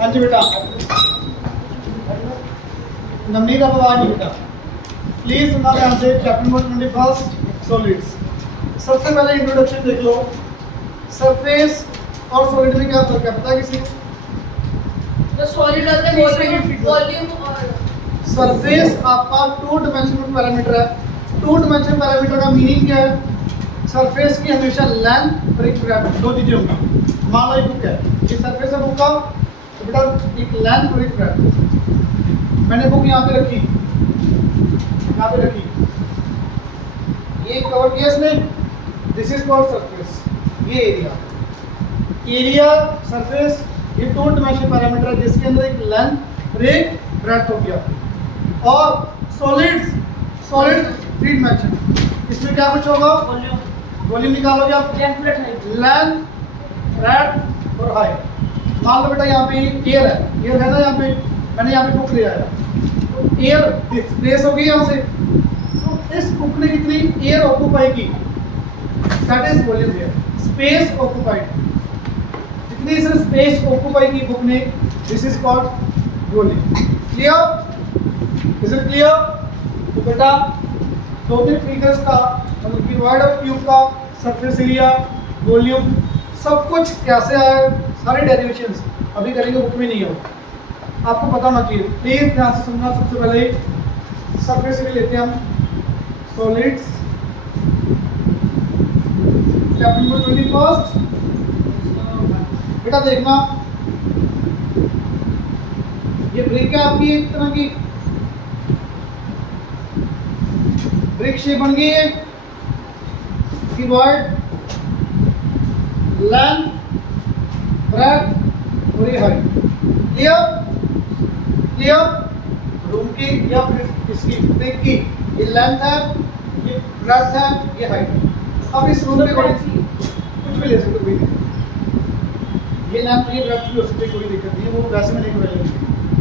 हाँ जी बेटा, नवनीत अब आवाज बेटा प्लीज सुना ध्यान से। Chapter number 21 solids. सबसे पहले इंट्रोडक्शन देख लो। सरफेस और सॉलिड में क्या फर्क है पता है किसी को? तो सॉलिड होता है वॉल्यूम और सरफेस आपका टू डायमेंशनल पैरामीटर है। टू डायमेंशनल पैरामीटर का मीनिंग क्या है? सरफेस की हमेशा लेंथ और एक ब्रेड्थ, दो चीजें होंगी। मान लो ये बुक है, ये सरफेस है बुक का, तो बेटा एक लेंथ और एक ब्रेड्थ। मैंने बुक यहाँ पे रखी, यहाँ पे रखी, ये कवर किया इसने, दिस इज कॉल्ड सरफेस। ये एरिया सरफेस ये टू डायमेंशनल पैरामीटर है जिसके अंदर एक लेंथ और एक ब्रेड्थ हो गया। और सॉलिड थ्री डायमेंशन, इसमें क्या कुछ होगा? वॉल्यूम निकालोगे आप, लेंथ ब्रेड्थ और हाइट। मान लो बेटा यहाँ पे एयर है ना, यहाँ पे मैंने यहाँ पे बुक ले आया, तो एयर स्पेस होगी यहाँ से, तो इस बुक ने कितनी एयर ऑक्यूपाई की, that is volume air. Space occupied, जितनी इसने स्पेस ऑक्यूपाई की बुक ने, this is called volume. Clear? Is it clear? तो बेटा दो तीन फिगर्स का मतलब कि वाइड ऑफ क्यूब का सरफेस एरिया, वॉल्यूम, सब कुछ कैसे आए, सारे डेरिवेशंस अभी करेंगे, बुक में नहीं हो, आपको पता होना चाहिए। प्लीज ध्यान से सुनना। सबसे पहले सरफेस एरिया लेते हैं हम, सॉलिड्स चैप्टर नंबर 21। बेटा देखना, ये ब्रिक है आपकी, एक तरह की ब्रिक शेप बन गई है, कीवर्ड लेंथ ब्रेड्थ और ये हाइट। क्लियर? रूम की या फिर इसकी ब्रिक की ये लेंथ है, ये ब्रेड्थ है, ये हाइट है। अब इस रूम के अकॉर्डिंग कुछ भी ले सकते हो, कोई दिक्कत नहीं। ये लेंथ ये ब्रेड्थ भी हो सकती है, कोई दिक्कत नहीं है, वो वैसे में नहीं करेंगे।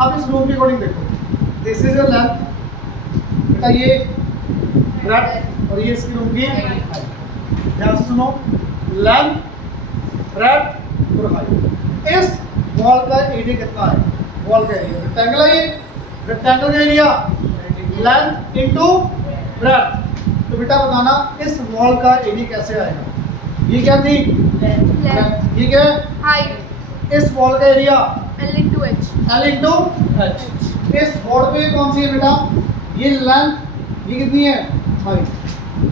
अब इस रूम के अकॉर्डिंग देखो, दिस इज योर लेंथ बेटा, ये ब्रेड्थ और ये इसकी रूम की हाइट। ध्यान से सुनो, लेंथ ब्रेड्थ और हाइट। इस वॉल का एरिया कितना है? वॉल का एरिया रेक्टेंगल है, ये रेक्टेंगल का एरिया लेंथ इनटू ब्रेड्थ। तो बेटा बताना इस वॉल का एरिया कैसे आएगा? ये क्या थी? ये क्या है? हाइट। इस वॉल का area L into H। L into H. इस बोर्ड पे कौन सी है बेटा? ये लेंथ, ये कितनी है? हाइट।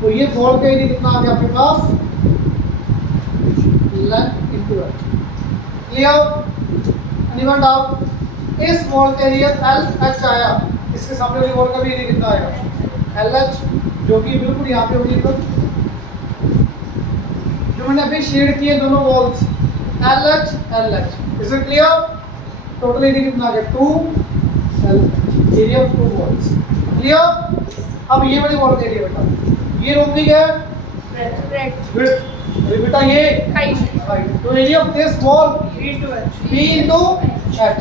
तो ये वॉल का एरिया कितना आ गया आपके पास? Length into H. Clear? Anyone doubt? इस वॉल का एरिया एल एच आया, इसके सामने वाली वॉल का भी एरिया कितना आएगा? एल एच, जो कि बिल्कुल यहाँ पे होगी। तो जो मैंने अभी शेड किए दोनों walls, L H. Is it clear? Total area कितना आ गया? 2 L, area of 2 walls. Clear? अब ये वाली वॉल का एरिया बेटा, ये रूम भी क्या है? ब्रेड्थ। अरे बेटा ये हाइट। तो area of this wall B into H। P into H.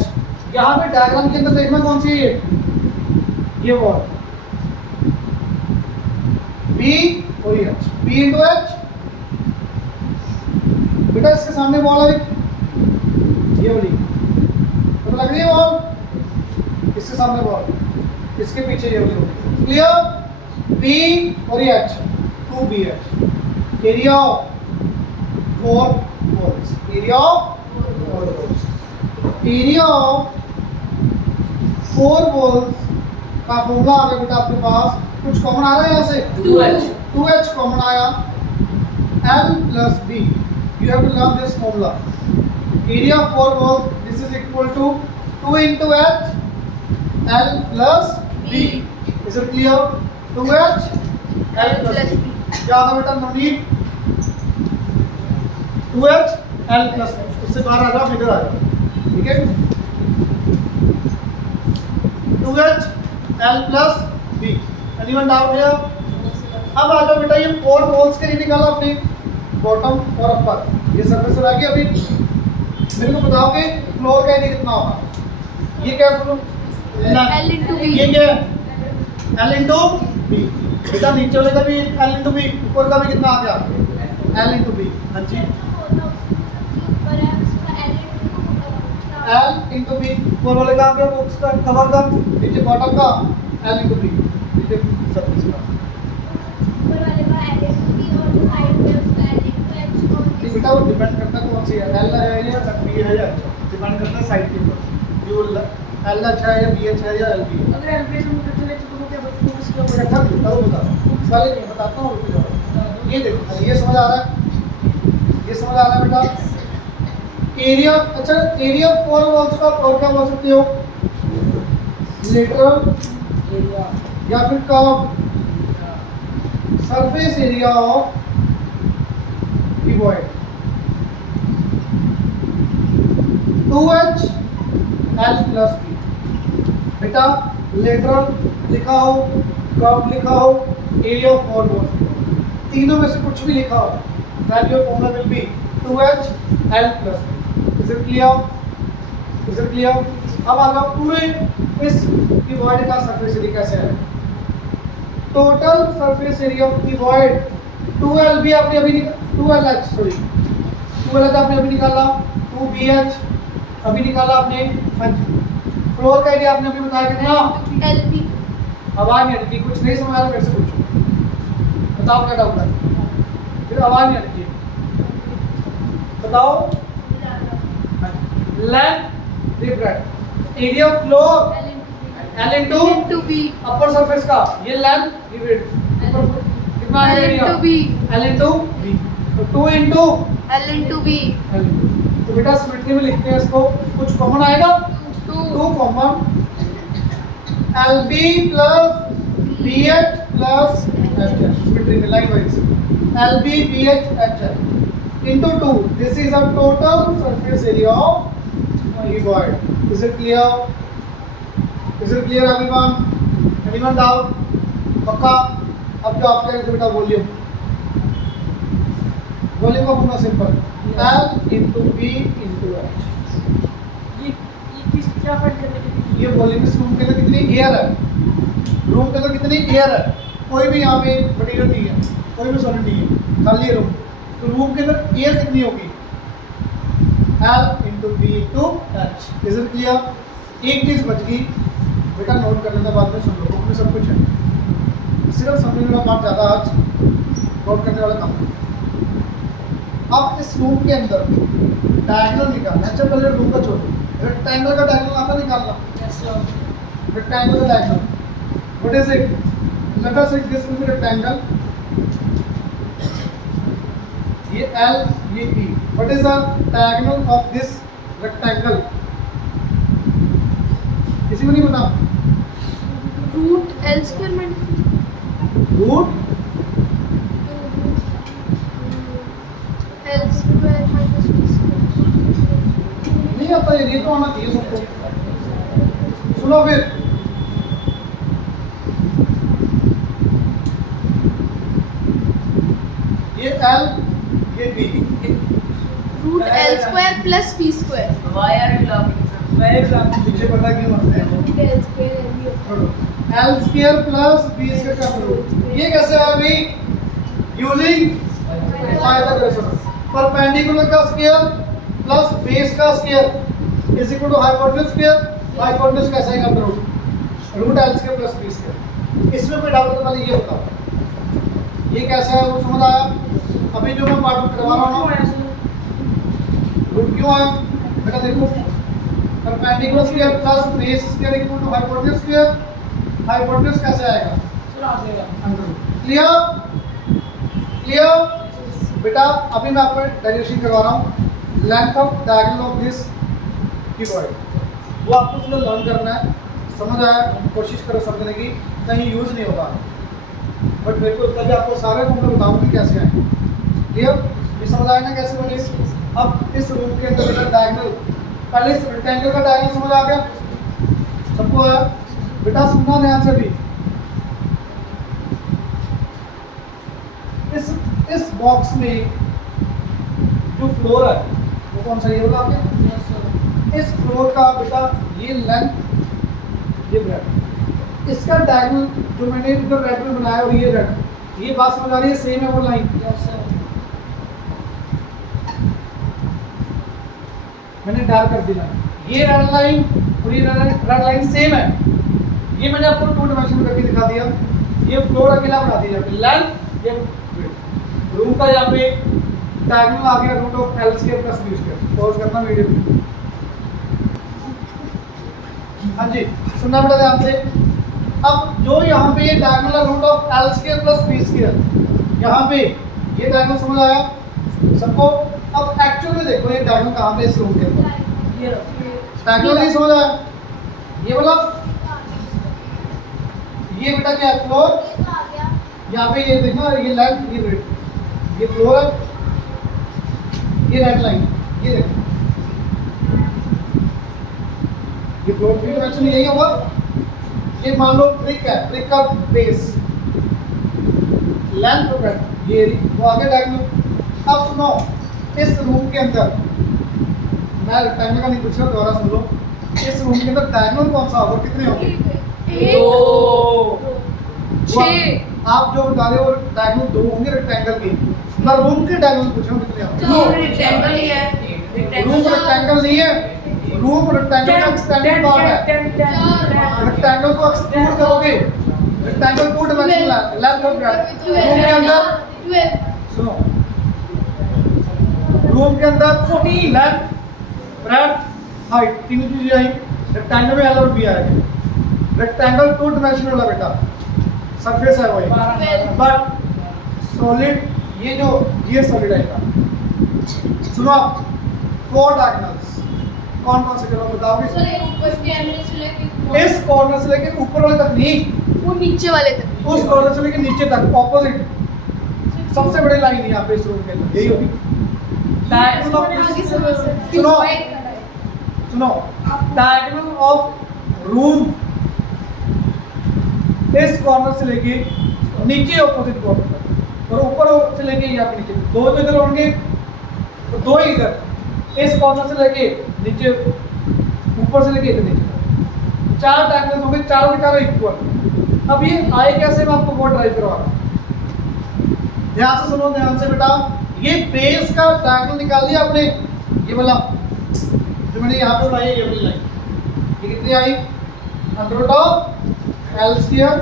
यहाँ पे डायग्राम के अंदर देखना कौन सी है ये वॉल, B और ये H, P इंटू एच। बेटा इसके सामने वॉल है ये वाली, तो लग रही है वॉल, इसके सामने वॉल, इसके पीछे ये वाली। क्लियर? P और ये H, 2BH। Area of 4 walls, area of 4 walls. Area of 4 walls का फॉर्मूला आ गया बेटा आपके पास। कुछ कॉमन आ रहा है यहाँ से? 2H कॉमन आया, L plus B। You have to learn this formula. Area of 4 walls, this is equal to 2 into H, L plus B. Is it clear? 2H, L plus B. क्या होगा बेटा Navneet? 2H, L plus B। इससे बाहर आ जाओ, इधर आ जाओ, ठीक है? 2H, L plus B। Anyone doubt here? अब आ जाओ बेटा, ये 4 वॉल्स के लिए निकाला आपने, बॉटम और अपर, ये सरफेस आ गया। अभी मेरे को बताओ कि फ्लोर का एरिया कितना होगा? ये क्या फ्लोर? L into B। ये क्या है? L into B। बेटा नीचे वाले का भी L into B, ऊपर का भी कितना आ गया? L into B। हाँ जी, L into B, ऊपर वाले का क्या बॉक्स का कवर का, नीचे बॉटम का L into B, नीचे सरफेस का। ऊपर वाले का L into B और जो साइड में उसका L into H और ये बेटा वो डिपेंड करता है कौन सी है, L है या B है या डिपेंड करता है साइड के ऊपर, जो L अच्छा है या B अच्छा है या L B है। अगर एलपीएस में चले तो क्या बच्चों इसका बड़ा था करो बता, पहले नहीं बताता हूँ रुक जाओ। ये देखो ये समझ आ रहा है, ये समझ आ रहा है बेटा। एरिया, अच्छा एरिया फोर वॉल्स का और क्या बोल सकते हो, लेटरल या फिर curve surface area of cuboid 2H L plus B। बेटा लेटरल लिखा हो, कर्व लिखा हो, एरिया ऑफ फोर वॉल्स, तीनों में से कुछ भी लिखा हो, then your formula will be 2H L plus B। Is it clear? Is it clear? अब आ जाओ पूरे इस क्यूबॉइड का सरफेस एरिया कैसे है। Total surface area of cuboid 2LB आपने अभी 2LH सॉरी 2LH आपने अभी निकाला, 2BH अभी निकाला आपने, फ्लोर का एरिया आपने अभी बताया कितना, LB आवाज नहीं आती, कुछ नहीं समझ आ रहा मेरे से पूछो, बताओ क्या डाउट है, फिर आवाज नहीं आती, बताओ। Length different, area of floor L into B upper surface का, ये लेंथ ये विड्थ, कितना है L area, into B L into B, तो 2 into L into B L into, तो बेटा सिमेट्री में लिखते हैं इसको, कुछ कॉमन आएगा, 2 common LB plus BH plus HH, symmetry में likewise LB BH HH into 2, this is a total surface area of cuboid। Is it clear? Is it clear everyone? Anyone doubt? पक्का? अब जो आप कहेंगे बेटा वॉल्यूम, वॉल्यूम का formula simple, L into B into H। ये किस क्या फाइंड करने के लिए, ये वॉल्यूम इस रूम के अंदर कितनी एयर है, रूम के अंदर कितनी एयर है, कोई भी यहाँ पे मटेरियल नहीं है, कोई भी सॉलिड नहीं है, खाली है रूम, तो रूम के अंदर एयर कितनी होगी, L into B into H। Is it clear? एक चीज बच गई बेटा, नोट कर लेना, बाद में सुन लो, बुक में सब कुछ है, सिर्फ समझने वाला पार्ट ज़्यादा आज नोट करने वाला काम है। अब इस रूम के अंदर डायगोनल निकालना है, अच्छा पहले रूम का छोड़ो, रेक्टेंगल का डायगोनल आता निकालना, यस सर रेक्टेंगल का diagonal, what is it, let us take this with rectangle, ये L ये B, what is the diagonal of this rectangle, किसी को नहीं पता, root L square minus root L square minus B square नहीं आता, ये तो आना चाहिए सबको, सुनो फिर, ये L ये B, root L square plus B square why are you laughing sir, why are you laughing, पीछे पता क्यों हंसते हैं, root L square LB छोड़ो, L square plus B square का रूट, ये कैसे है अभी, यूजिंग फाइव रेशों, परपेंडिकुलर का स्क्वायर प्लस बेस का square is equal to hypotenuse square, hypotenuse कैसे आएगा root, root L square plus B square. इसमें कोई डाउट है तो पहले ये बताओ, ये कैसा है वो समझ आया, अभी जो मैं पार्ट करवा रहा हूँ, रूट क्यों आया बेटा, देखो perpendicular square plus base square equal to hypotenuse square, hypotenuse कैसे आएगा, सर आ जाएगा, क्लियर क्लियर बेटा। अभी मैं आपको डेरिवेशन करवा रहा हूँ, length of diagonal of this cuboid, वो आपको थोड़ा लर्न करना है, समझ आया, कोशिश करो समझने की, कहीं यूज नहीं होगा, बट मेरे को तभी आपको सारे फॉर्मूले बताऊंगी कैसे आए, क्लियर, ये समझ आया ना कैसे बने। अब इस रूम के अंदर बेटा डायगोनल, पहले इस रेक्टेंगल का डायगोनल समझ आ गया सबको, आया बेटा, सुनना ध्यान से भी, इस बॉक्स में जो फ्लोर है वो कौन सा, ये होगा आपके, यस सर, इस फ्लोर का बेटा ये लेंथ ये ब्रेड, इसका डायगोनल जो मैंने इधर रेड में बनाया और ये रेड, ये बात समझ आ रही है, सेम है वो लाइन, यस सर, मैंने डार्क कर दिया, ये रेड लाइन और ये रेड लाइन सेम है। ये मैंने आपको 2 डायमेंशन में करके दिखा दिया। ये फ्लोर अकेला बना दिया, लेंथ ये रूम का यहाँ पे डायगोनल आ गया root of L square plus B square. Pause करना वीडियो। हाँ जी, सुनना बेटा ध्यान से। अब जो यहाँ पे ये diagonal root of L square plus B square, यहाँ पे ये डायगोनल समझ आया सबको? अब एक्चुअल में देखो ये डायगोनल कहाँ पे इस रूम के अंदर, ये डायगोनल नहीं समझ आया? ये वाला, ये बेटा क्या है? फ्लोर। ये तो आ गया। यहाँ पे ये देखना, ये लेंथ, ये ब्रेड, ये फ्लोर है, ये रेड लाइन, ये देखो ये फ्लोर 3 डायमेंशन यही होगा। ये मान लो ब्रिक है, ब्रिक का बेस, लेंथ और ब्रेड, ये वो आगे डायगोनल। अब सुनो, इस रूम के अंदर मैं रेक्टेंगल का नहीं पूछ रहा, दोबारा सुन लो। इस रूम के अंदर डायगोनल कौन सा होगा, कितने होंगे? 2 6 आप जो बता रहे हो डायगोनल 2 होंगे रेक्टेंगल के। मैं रूम के डायगोनल पूछ रहा हूँ कितने होंगे? 2 रेक्टेंगल ही है। रूम रेक्टेंगल नहीं है, रूम रेक्टेंगल का एक्सटेंडेड पार्ट है। रेक्टेंगल को एक्सट्रूड करोगे, रेक्टेंगल 2 डायमेंशनल है, लेंथ और ब्रेड्थ। रूम के अंदर 12 सुनो, रूम के अंदर 14 लेंथ ब्रेड्थ हाइट तीनों चीजें आई। रेक्टेंगल में एल और बी आएगा। रेक्टेंगल 2 डायमेंशनल वाला बेटा सरफेस है वही, बट सॉलिड ये सॉलिड आएगा। सुनो आप, 4 डायगोनल्स कौन कौन से, चलो बताओगे? ऊपर के एंगल से लेके इस कॉर्नर से लेके ऊपर वाले तक नहीं, वो नीचे वाले तक। उस कॉर्नर से लेके नीचे तक ऑपोजिट सबसे बड़ी लाइन यहाँ पे इस रूम के अंदर यही होगी। सुनो सुनो, डायगोनल ऑफ रूम इस कॉर्नर से लेके नीचे ऑपोजिट कॉर्नर तक, और ऊपर से लेके यहाँ पे नीचे, 2 तो इधर होंगे तो 2 ही इधर, इस कॉर्नर से लेके नीचे, ऊपर से लेके इधर नीचे, 4 डायगोनल होंगे, चारों के चारों इक्वल। अब ये आए कैसे, मैं आपको बहुत ड्राइव करवा रहा हूँ। ध्यान से सुनो, ध्यान से बेटा। ये बेस का डायगोनल निकाल लिया आपने, ये वाला जो मैंने यहाँ पे बनाई है, ये वाली लाइन, ये कितनी आई? Under root of L square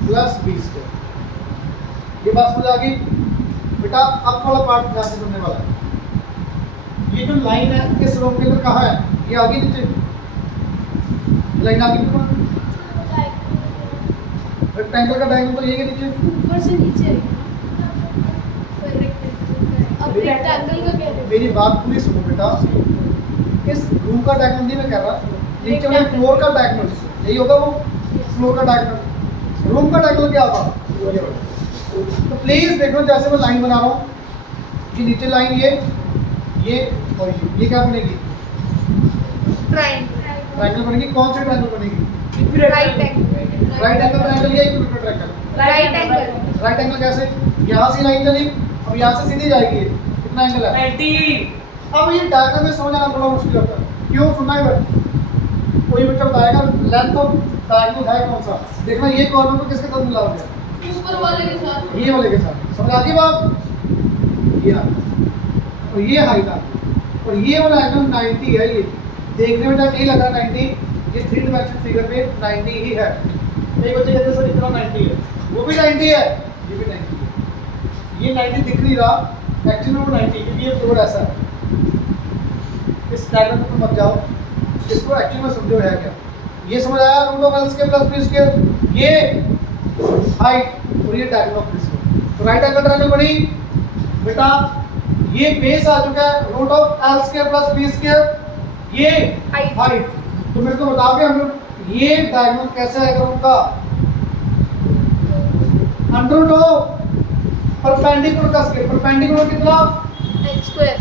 plus B square. ये बात समझ आ गई बेटा? अब वाला पार्ट ध्यान से सुनने वाला है। ये जो लाइन है इस रूम के अंदर कहाँ है? ये आगे नीचे लाइन आगे ऊपर, रेक्टेंगल का डायगोनल तो ये के नीचे, ऊपर से नीचे। अब रेक्टेंगल का क्या है? मेरी बात पूरी सुनो बेटा। इस रूम का डायगोनल नहीं मैं कह रहा, नीचे वाले फ्लोर का डायगोनल यही होगा, वो फ्लोर का डायगोनल। रूम का डायगोनल क्या होगा? तो प्लीज देखो, जैसे मैं लाइन बना रहा हूँ, ये नीचे लाइन, ये और ये क्या बनेगी? ट्रायंगल बनेगी। कौन सी ट्रायंगल बनेगी? Right angle. Right angle triangle या equilateral triangle? Right angle. Right angle कैसे? यहाँ से लाइन चली, अब यहाँ से सीधी जाएगी, ये कितना एंगल है? 90। अब ये डायग्राम में समझना थोड़ा मुश्किल होता है। क्यों? सुनना है कोई बच्चा बताएगा लेंथ ऑफ डायगोनल है कौन सा? देखना ये कॉर्नर को किसके साथ मिला हो गया? ऊपर वाले के साथ। ये वाले के साथ। समझ आ गई बात? ये आ, और ये हाइट आ, और ये वाला एंगल 90 है। ये देखने में नहीं लगा 90, ये 3 डायमेंशन फिगर पे 90 ही है। एक बच्चे कहते सर इतना 90 है, वो भी 90 है, ये भी 90 है। ये 90 दिख नहीं रहा, एक्चुअली वो 90 क्योंकि ये फ्लोर ऐसा है। इस डायग्राम में मत जाओ, इसको एक्चुअली में समझो है क्या। ये समझ आया? Root of L square plus B square, ये हाइट और ये डायगोनल ऑफ बी स्क्वायर। तो राइट एंगल ट्रायंगल बनी बेटा। ये बेस आ चुका है root of L square plus B square, ये हाइट। तो मेरे को बताओगे हम लोग ये डायगोनल कैसे आएगा उनका? अंडर रूट ऑफ परपेंडिकुलर का स्क्वायर। परपेंडिकुलर कितना? h square.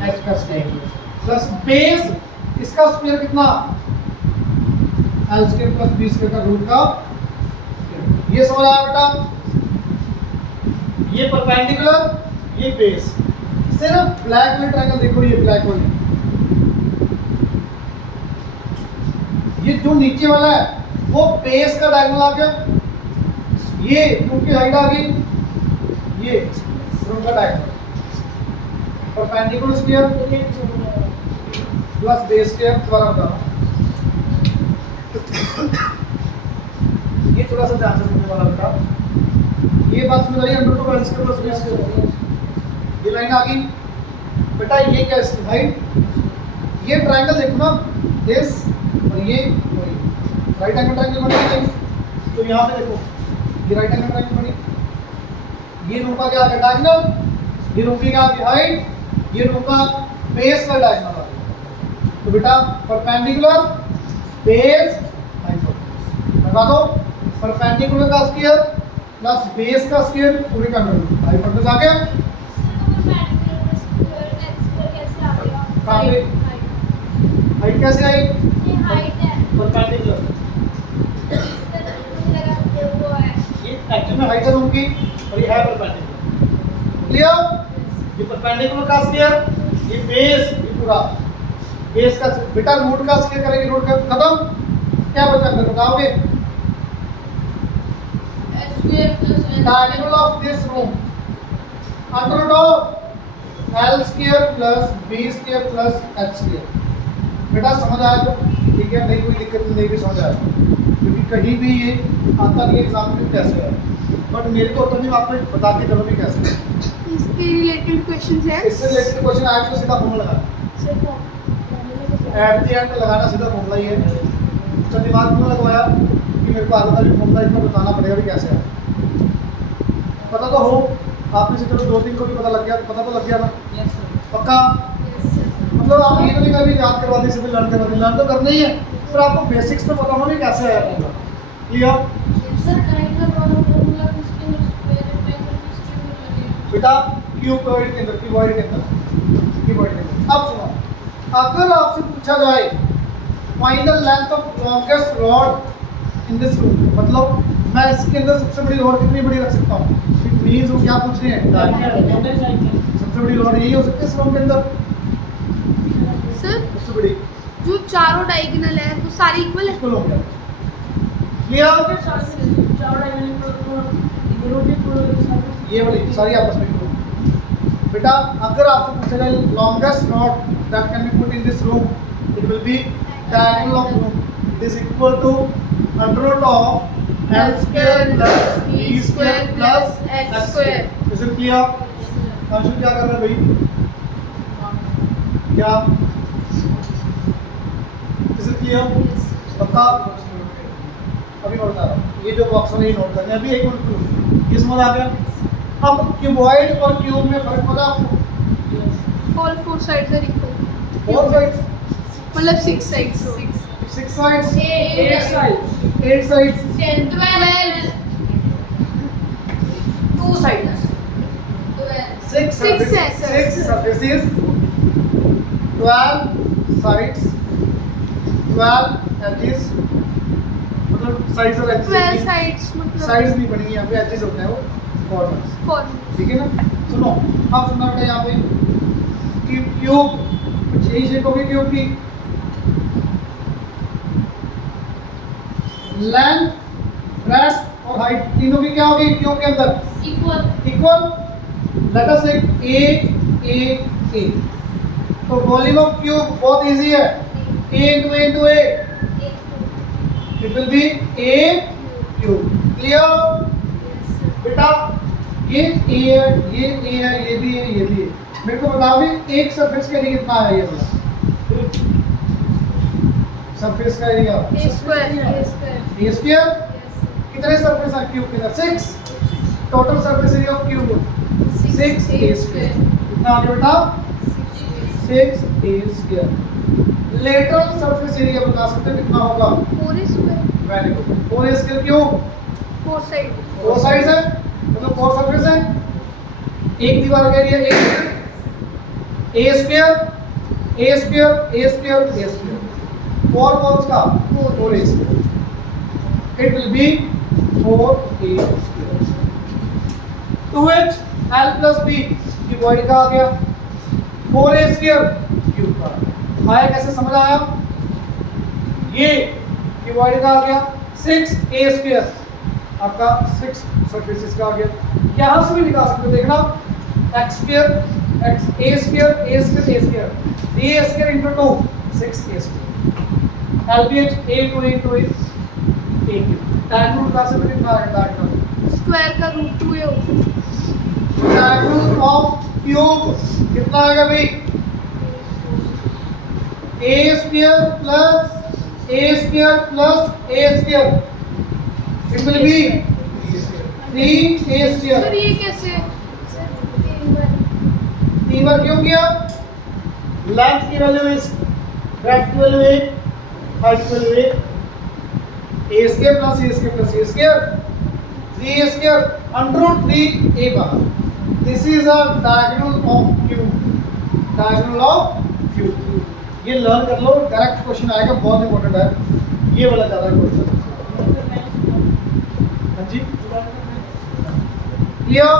h का स्क्वायर प्लस बेस इसका स्क्वायर कितना? L square plus B square का रूट का। ये समझ आया बेटा? ये परपेंडिकुलर, ये बेस। सिर्फ ब्लैक वाले ट्रायंगल देखो, ये ब्लैक वाले, ये जो नीचे वाला है वो बेस का डायगोनल आ गया, ये उनकी हाइट आ गई, ये रूट का diagonal. Perpendicular square plus base square. दोबारा बताओ, ये थोड़ा सा ध्यान से सुनने वाला बेटा। ये बात समझ आई, under root of L square plus base square. ये लाइन आ गई बेटा। ये क्या इसकी हाइट, ये ट्रायंगल देखो ना, दिस और ये राइट एंगल ट्रायंगल बनेगा नहीं। तो यहाँ पे देखो, ये राइट एंगल ट्रायंगल बनी, ये रूम का क्या डायगोनल, ये रूम की क्या हाइट, ये रूम का बेस का डायगोनल आ गया। तो बेटा परपेंडिकुलर बेस हाइपोटेन्यूज लगा दो। परपेंडिकुलर का स्क्वायर प्लस बेस का स्क्वायर पूरे का अंडर रूट, हाइपोटेन्यूज आ गया। कहाँ पे हाइट कैसे आई, परपेंडिकुलर, ये एक्चुअल में हाइट है रूम की और ये है परपेंडिकुलर। क्लियर? ये परपेंडिकुलर का स्क्वायर, ये बेस, ये पूरा बेस का बेटा रूट का स्क्वायर करेंगे, रूट का खत्म। क्या बचा अंदर बताओगे? Diagonal of this room under root of L square plus B square plus H square. बेटा समझ आया तो ठीक है, नहीं कोई दिक्कत नहीं भी समझ आया, क्योंकि कहीं भी ये आता नहीं एग्जाम में कैसे है, बट मेरे को तो नहीं, आपको बता के चलो भी कैसे है। इसके रिलेटेड क्वेश्चंस है। इससे रिलेटेड क्वेश्चन आए तो सीधा फॉर्मूला लगाना, एट द एंड लगाना, सीधा फॉर्मूला ही है। तो दिमाग में लगवाया कि मेरे को आगे का भी फॉर्मूला इतना बताना पड़ेगा भी कैसे है। पता तो हो आप में से, चलो 2-3 को भी पता लग गया, पता तो लग गया ना पक्का। मतलब आप ये तो नहीं कभी याद करवा दी, सिर्फ लर्न करवा दी, लर्न तो करना ही है, पर आपको बेसिक्स तो पता होना भी कैसे है फॉर्मूला। क्लियर बेटा? क्यूबॉइड के अंदर, क्यूबॉइड के अंदर, क्यूबॉइड के अंदर। अब सुनो, अगर आपसे पूछा जाए find the length of longest rod in this room, मतलब मैं इसके अंदर सबसे बड़ी रॉड कितनी बड़ी रख सकता हूँ, इट मींस वो क्या पूछ रहे हैं, सबसे बड़ी रॉड यही हो सकती है इस रूम के अंदर, सर सबसे बड़ी जो चारों डायगोनल है वो सारी इक्वल है। इक्वल हो गया। क्लियर? ये वाली सारी आपस में इक्वल। बेटा अगर आपसे पूछा जाए longest rod that can be put in this room, it will be diagonal of room, it is equal to under root of L square plus B square plus H square. Is it clear? Anshu क्या कर रहा है भाई, क्या is it clear? पक्का? अभी मैं बता रहा हूँ, ये जो बॉक्स में नोट करने अभी एक मिनट, ये समझ आ गया। अब क्यूबॉइड और क्यूब में फर्क पता आपको? All 4 sides are equal, 4 sides, मतलब 6 sides, 6 sides, 8 sides, 8 sides, 10, 12, 2 sides, 6 Six surfaces, 12 sides, 12 edges, मतलब साइड्स और एजेस 12 साइड्स मतलब साइड्स नहीं बनेंगी, यहाँ पे एजेस होते हैं वो कॉर्नर्स, 4। ठीक है ना। सुनो अब सुनना बेटा, यहाँ पे क्यूब यही शेप होगी क्यूब की, लेंथ ब्रेड्थ और हाइट तीनों की क्या होगी क्यूब के अंदर, equal, equal. Let us take a a a. तो वॉल्यूम ऑफ क्यूब बहुत इजी है, a into a into a, it will be a cube। Clear? बेटा ये a है, ये a है, ये भी है, ये भी है। मेरे को बताओ भी एक सरफेस का एरिया कितना है, ये वाला सरफेस का area a square a square. कितने सरफेस है क्यूब के अंदर? 6। Total surface area of cube 6 a square. कितना आ गया बेटा? 6 a square. Lateral surface area बता सकते हैं कितना होगा? 4 a square, very good. 4 a square क्यों? 4 साइड, 4 साइड्स है, मतलब 4 सरफेस है। एक दीवार का area a square, a square, a square, a square. 4 walls का 4 a square. It will B 4 a square. 2h l plus b cuboid का आ गया, 4 a स्क्वायर क्यूब का आया। कैसे समझ आया? ये क्यूबॉइड का आ गया, 6 a स्क्वायर आपका 6 सरफेसेस का आ गया। यहाँ से भी निकाल सकते हो, देखना x square x a square a square a square d a square into 2 6 a square LBH a into a into a tan root का से कितना है डायगोनल स्क्वायर का रूट 2 है डायगोनल ऑफ क्यूब कितना आएगा भाई a square plus a square plus a square it will be 3a sir square ये कैसे सर 3 बार 3 बार क्यों किया लेंथ की वैल्यू इस ब्रेड्थ की वैल्यू 1 हाइट की value 1 a square plus a square plus a square 3a square under root 3a bar this is a diagonal of cube diagonal of cube ये learn कर लो direct question आएगा बहुत important है ये वाला ज्यादा क्वेश्चन हाँ जी क्लियर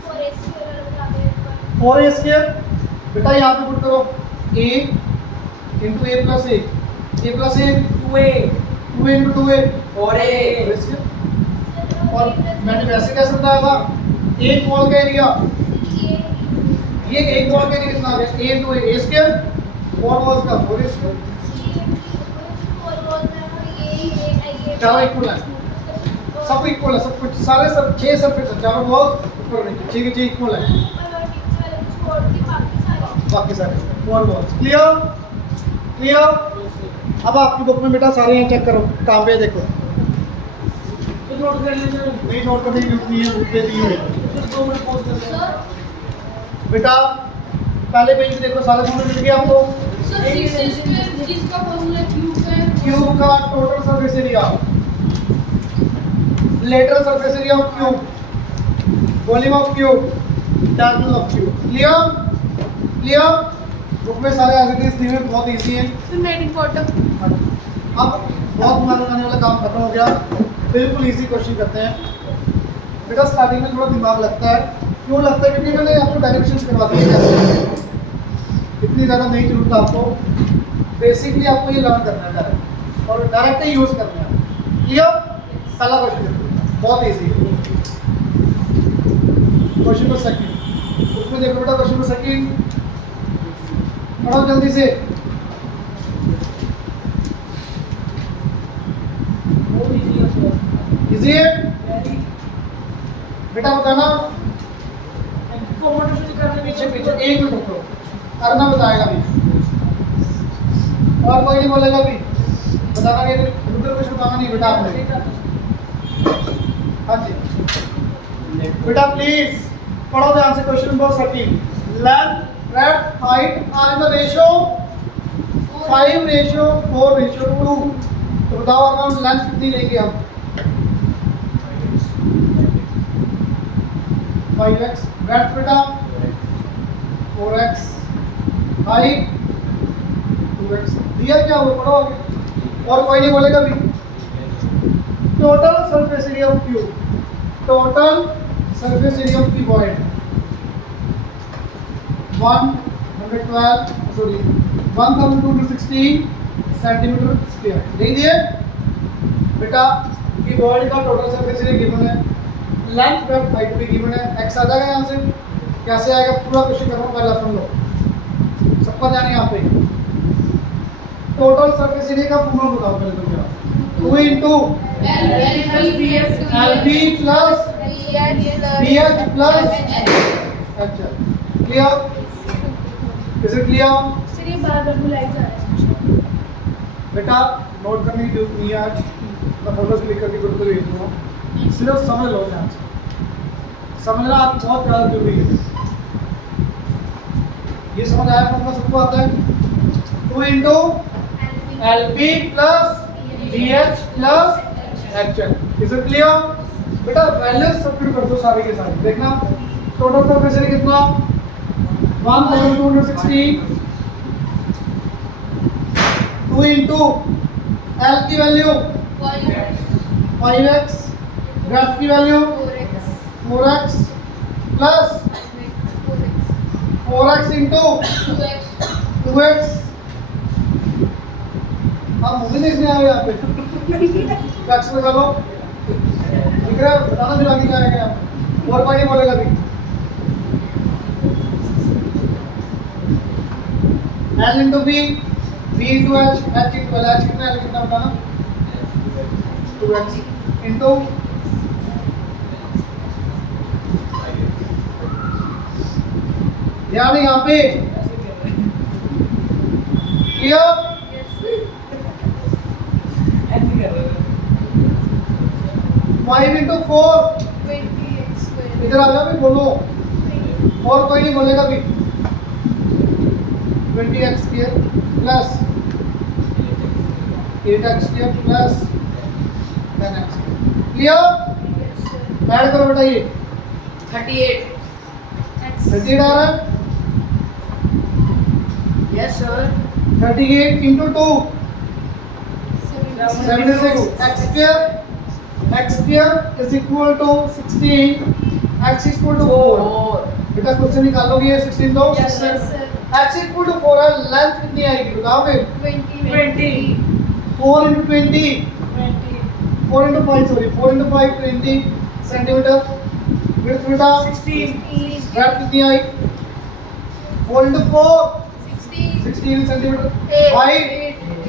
4 स्क्वायर और बता दो एक बार 4a स्क्वायर बेटा यहाँ पे पुट करो a into a plus a plus a 2a 2 into 2a और a और मैंने वैसे कैसे बताया था एक बॉल का एरिया ये एक बॉल का एरिया कितना आ गया a into a square 4 balls का 4a स्क्वायर चारों इक्वल है सब इक्वल है सब कुछ सारे सब 6 सरफेस है चारों बॉल्स ऊपर नीचे ठीक है जी इक्वल है बाकी सारे 4 बॉल्स क्लियर क्लियर अब आपकी बुक में बेटा सारे यहाँ चेक करो काम पे देखो तो नोट कर लेना नहीं नोट करने की जरूरत नहीं है बुक पे दी हुई है फिर 2 मिनट पॉज कर देना बेटा पहले पेज में देखो सारे फॉर्मूले मिल गए आपको सर 6 स्क्वायर इसका फॉर्मूला क्यूब का है क्यूब का total surface area lateral surface area of cube volume of cube diagonal of cube clear clear book में सारे एज इट इज दिए हुए बहुत इजी है फिर मेडिक वाटर अब बहुत दिमाग लगाने वाला काम खत्म हो गया बिल्कुल इजी क्वेश्चन करते हैं बेटा स्टार्टिंग में थोड़ा दिमाग लगता है क्यों लगता है क्योंकि मैंने आपको डायरेक्शंस करवा दिए कैसे इतनी ज़्यादा नहीं जरूरत आपको बेसिकली आपको ये लर्न करना है डायरेक्ट और डायरेक्ट ही यूज़ करना है क्लियर पहला क्वेश्चन बहुत इजी क्वेश्चन नंबर सेकंड उसमें देखो बेटा क्वेश्चन नंबर सेकंड पढ़ो जल्दी से बहुत इजी है सर इजी है वेरी बेटा बताना कॉम्पिटिशन करने पीछे पीछे एक मिनट रुको करना बताएगा भी और कोई नहीं बोलेगा भी बताना नहीं रुको कुछ बताना नहीं बेटा आपने हाँ जी बेटा प्लीज पढ़ो ध्यान से question number 13 length breadth height are in the ratio 5:4:2 तो बताओ अगर लेंथ कितनी लेंगे हम 5x ब्रेड्थ बेटा 4x हाइट 2x दिया क्या हुआ पढ़ो आगे और कोई नहीं बोलेगा भी total surface area of cube total surface area of the void 112 sorry 1216 centimetre square दे दिए बेटा की void का टोटल सरफेस एरिया गिवन है लेंथ ब्रेड्थ हाइट भी गिवन है x आ जाएगा यहाँ से कैसे आएगा पूरा क्वेश्चन कर रहा हूँ पहला सुन लो सबका ध्यान यहाँ पे टोटल सरफेस एरिया का फॉर्मूला बताओ पहले तो मेरा 2 into LB plus BH plus अच्छा clear is it clear sir ये बार-बार बुलाई जा रहा है बेटा नोट करने की जरूरत नहीं है आज मैं फोटोज क्लिक करके ग्रुप पे भेज दूंगा सिर्फ समझ लो ध्यान से समझना आप बहुत ज़्यादा जरूरी है ये समझ आया फॉर्मूला सबको आता है 2 into LB plus BH plus HL is it clear बेटा वैल्यूज सब्स्टिट्यूट कर दो सारे के सारे देखना टोटल सरफेस एरिया कितना 1216 2 into L की वैल्यू 5x ब्रेड्थ की value 4x plus 4x into 2x आप मूवी देखने आए हो यहाँ पे टैक्स लगा लो दिख रहा है बताना भी लगी जाएगा यहाँ पे और कोई नहीं बोलेगा भी L into B, B into H, H into L, H कितना L कितना बताना 2H into ध्यान यहाँ पे क्लियर 5 into 4 20x square. इधर आ जाओ भी बोलो और कोई नहीं बोलेगा भी 20x square plus 8x square plus 10x clear add करो बेटा ये 38. 38 आ रहा है Yes, sir. 38 into 2 76 x square is equal to 16 x is equal to 4 बेटा क्वेश्चन निकालोगे ये 16 दो Yes, sir. x is equal to 4 है लेंथ कितनी आएगी बताओगे 20. 4 into 20 4 into 5 sorry 4 into 5 20 centimetre width बेटा 16. ब्रेड्थ कितनी आई 4 into 4 16 centimetre height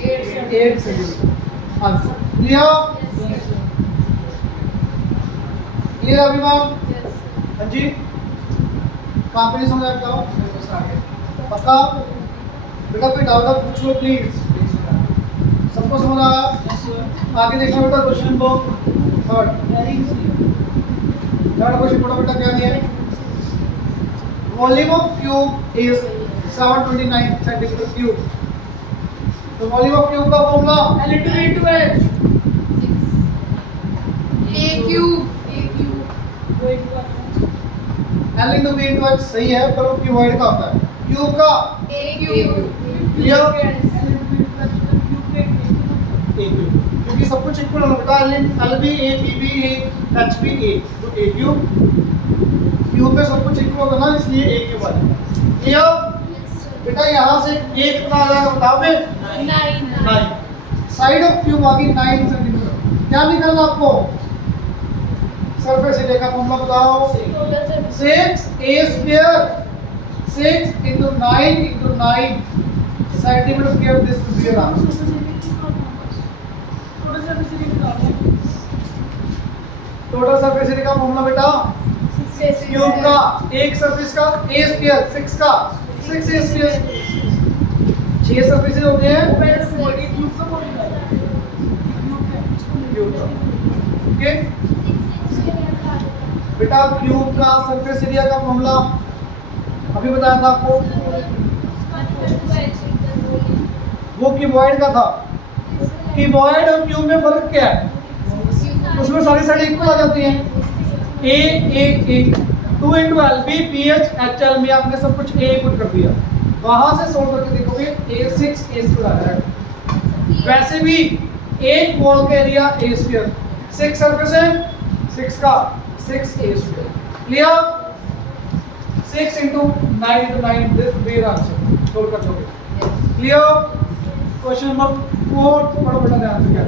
8 centimetre answer clear clear अभी मैम हाँ जी कहाँ पे नहीं समझ आया बताओ पक्का बेटा कोई डाउट है पूछ लो प्लीज सबको समझ आया आगे देखना बेटा क्वेश्चन नंबर थर्ड क्वेश्चन पढ़ो बेटा क्या दिया है volume of cube is 729 centimetre cube तो वॉल्यूम ऑफ क्यूब का formula L into B into H. A cube. L into B into H सही है पर वो क्यूबॉइड का होता है क्यूब का A cube. क्लियर क्योंकि सब कुछ इक्वल होना बेटा L B A B B A H B A तो A क्यूब में सब कुछ इक्वल होगा ना इसलिए A क्यूब आ जाएगा क्लियर बेटा यहाँ से A कितना आ जाएगा बताओगे 9 साइड ऑफ क्यूब आ गई 9 सेंटीमीटर क्या निकालना आपको सरफेस एरिया का फॉर्मूला बताओ 6a square 6 into 9 into 9 centimeter square this will be your answer total surface area का फॉर्मूला बेटा क्यूब का एक सरफेस का a square 6 का 6a square 6 सरफेसेस होते हैं क्यूब का ओके बेटा क्यूब का सरफेस एरिया का फॉर्मूला अभी बताया था आपको वो क्यूबॉइड का था क्यूबॉइड और क्यूब में फर्क क्या है उसमें सारी साइड इक्वल आ जाती हैं ए 2 into L B P H H L में आपने सब कुछ A पुट कर दिया वहां से सोल्व करके देखोगे A6 A स्क्वायर आ जाएगा वैसे भी एक वॉल का एरिया A स्क्वायर 6 सरफेस है 6 का 6 A square clear 6 into 9 into 9 this will be your answer solve कर दोगे क्लियर क्वेश्चन नंबर 4 पढ़ो बेटा ध्यान से क्या है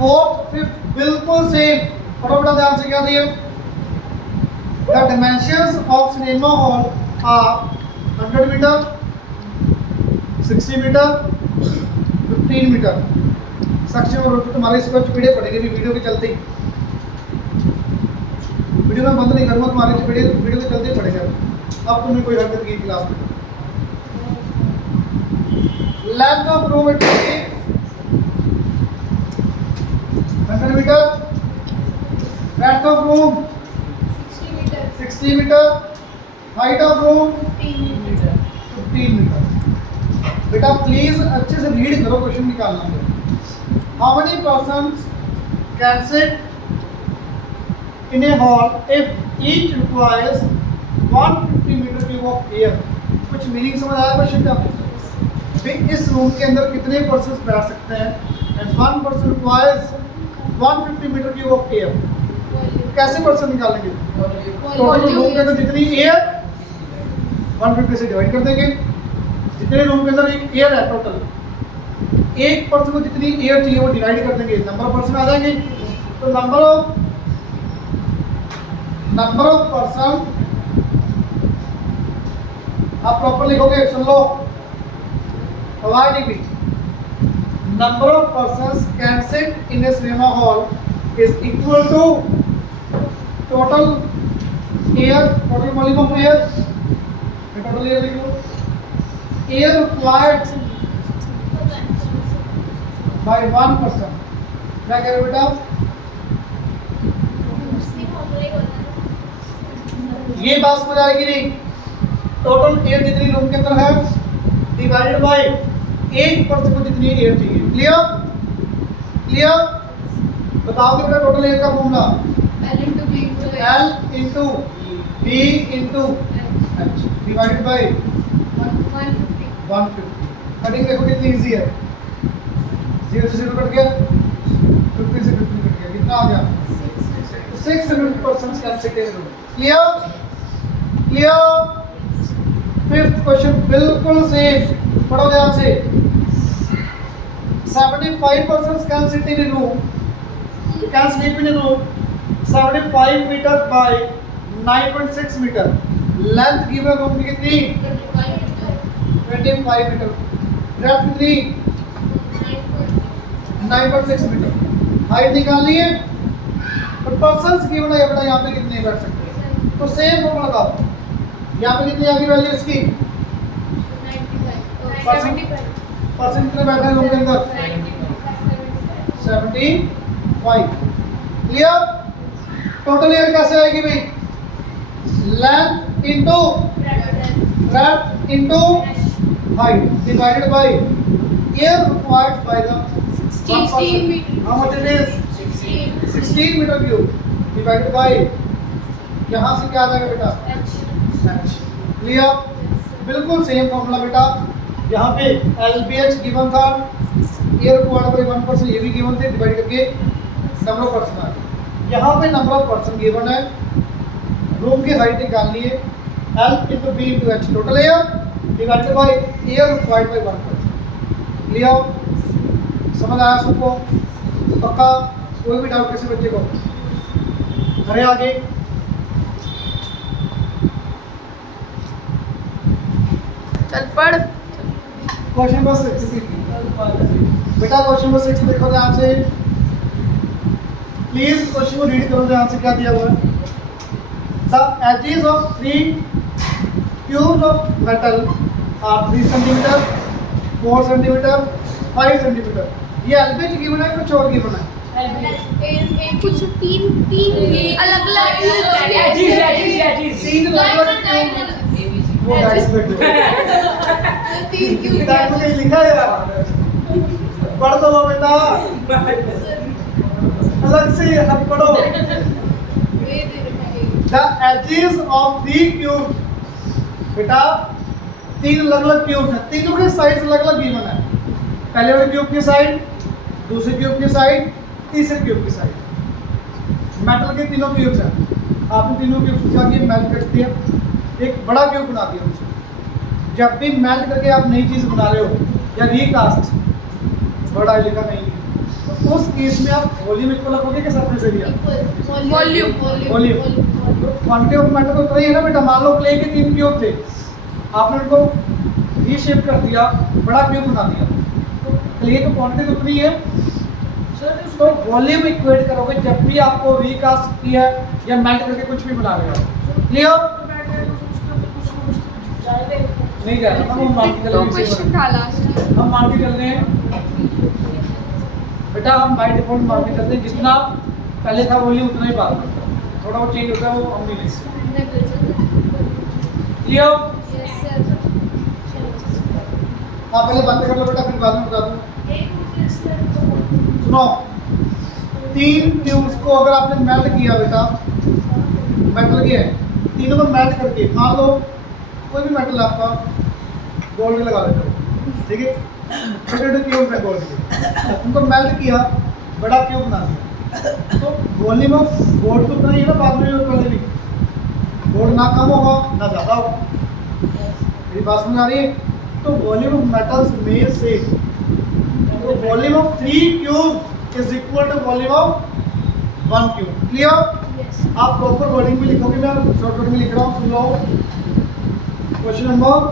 4th 5th बिल्कुल सेम पढ़ो बेटा ध्यान से क्या दिए the dimensions of cinema hall are 100 meter 60 meter 15 meter साक्षी और रोटी तुम्हारे इस पर चुपड़े पड़ेंगे भी वीडियो के चलते ही वीडियो में बंद नहीं करूँगा तुम्हारे चुपड़े वीडियो के चलते ही पड़ेगा अब तुम्हें कोई हरकत की क्लास में length of room it 100 meter breadth of room 60 meter height of room 15 meter बेटा प्लीज अच्छे से रीड करो क्वेश्चन निकालना है How many persons can sit in a hall if each requires 150 meter cube of air? कुछ meaning समझ आया question का? भी इस रूम के अंदर कितने पर्सन बैठ सकते हैं? And one person requires 150 meter cube of air. कैसे पर्सन निकालेंगे? टोटल रूम के अंदर जितनी एयर 150 से डिवाइड कर देंगे जितने रूम के अंदर एक एयर है टोटल एक पर्सन को जितनी एयर चाहिए वो डिवाइड कर देंगे नंबर ऑफ पर्सन आ जाएंगे तो नंबर ऑफ पर्सन आप प्रॉपर लिखोगे, सुन लो। YDP, number of persons can sit in a cinema hall is equal to total volume of air, total air लिखो, air required by one person। क्या कह रहे हो बेटा? ये बात समझ आएगी नहीं? टोटल एयर जितनी रूम के अंदर है डिवाइडेड बाय 1% को जितनी एयर चाहिए। क्लियर? क्लियर? बताओगे बेटा टोटल एयर का formula? L into B into H. L into B into H divided by 150. 150। Cutting देखो कितनी इजी है। 0 से 0 कट गया, 50 से 50 कट गया, कितना आ गया? 600% can sit in room. Clear? Clear? Fifth question बिल्कुल सेम, पढ़ो ध्यान से। 75% can sit in room, can sleep in room 75 meter by 9.6 meter. Length given room की कितनी? 25 मीटर। ब्रेड्थ कितनी? 9.6 मीटर। हाइट निकालनी है तो पर्सन्स गिवन है बेटा, यहाँ पे कितने बैठ सकते हैं? तो सेम फॉर्मूला लगाओ। यहाँ पे कितनी आ गई वैल्यू इसकी? 75. परसेंट कितने बैठे हैं रूम के अंदर? 75। क्लियर? टोटल एयर कैसे आएगी भाई? Length into breadth into height divided by air required by the 16 meter. How much it is? 16 meter cube divided by, यहाँ से क्या आ जाएगा बेटा? H। क्लियर? बिल्कुल सेम फॉर्मूला बेटा। यहाँ पे LBH गिवन था, एयर रिक्वायर्ड बाय 1%, ये भी गिवन थे, डिवाइड करके नंबर ऑफ पर्सन आ गए। यहाँ पे नंबर ऑफ पर्सन गिवन है, रूम की हाइट निकालनी है, L into B into H total air divided by air required by 1%। Clear? समझ आया सबको? पक्का? कोई भी डाउट किसी बच्चे को? अरे आगे चल पढ़। क्वेश्चन नंबर 6 बेटा, क्वेश्चन नंबर 6 देखो ध्यान से, प्लीज क्वेश्चन को रीड करो ध्यान से। क्या दिया हुआ है? The edges of 3 cubes of metal are 3 centimeter, 4 centimeter, 5 centimeter. ये एलबीएच गिवन है, कुछ और गिवन है? कुछ तीन अलग अलग तीन अलग-अलग वो गाइस बैठ लो। तीन क्यों किताब में कहीं लिखा है यार, पढ़ दो बेटा, अलग से अब पढ़ो। द एजेस ऑफ 3 क्यूब, बेटा 3 अलग अलग क्यूब है, तीनों के साइज अलग अलग गिवन है। पहले वाले क्यूब की साइड, दूसरे क्यूब की साइड, तीसरे क्यूब की साइड। मेटल के तीनों क्यूब्स हैं, आपने तीनों क्यूब्स का मेल्ट कर दिया, एक बड़ा क्यूब बना दिया उसको। जब भी मेल्ट करके आप नई चीज़ बना रहे हो या रीकास्ट, बड़ा लिखा नहीं, तो उस केस में आप वॉल्यूम इक्वल रखोगे कि surface area? Volume volume. Quantity of metal तो उतना ही है ना बेटा। मान लो क्ले के 3 क्यूब थे, आपने उनको रीशेप कर दिया, बड़ा क्यूब बना दिया, तो क्ले की क्वांटिटी तो उतनी है। तो वॉल्यूम इक्वेट करोगे जब भी आपको रीकास्ट की है या मेल्ट करके कुछ भी बना रहे हो। क्लियर? नहीं जाएगा, हम मान के चल तो रहे क्वेश्चन हैं, था लास्ट। हम मान के चल रहे हैं बेटा, हम बाय डिफॉल्ट मान के चलते हैं, जितना पहले था वॉल्यूम उतना ही बात करता है, थोड़ा वो चेंज होता है, वो हम नहीं ले सकते। क्लियर? आप पहले बातें कर लो बेटा, फिर बाद में बता दूँ। सुनो, 3 क्यूब्स को अगर आपने मेल्ट किया बेटा, मेटल के है, तीनों को मेल्ट करके, मान लो कोई भी मेटल आपका गोल्ड में लगा लेते हो, ठीक है, छोटे क्यूब है गोल्ड के, उनको मेल्ट किया, बड़ा क्यूब बना दिया, तो वॉल्यूम ऑफ गोल्ड तो उतना ही है ना, बाद में पहले भी गोल्ड ना कम होगा ना ज़्यादा होगा। मेरी बात समझ आ रही है? तो वॉल्यूम ऑफ मेटल्स में से volume of 3 cube is equal to volume of 1 cube. Clear? आप प्रॉपर वर्डिंग में लिखोगे, मैं शॉर्टकट में लिख रहा हूँ, सुन लो। Question number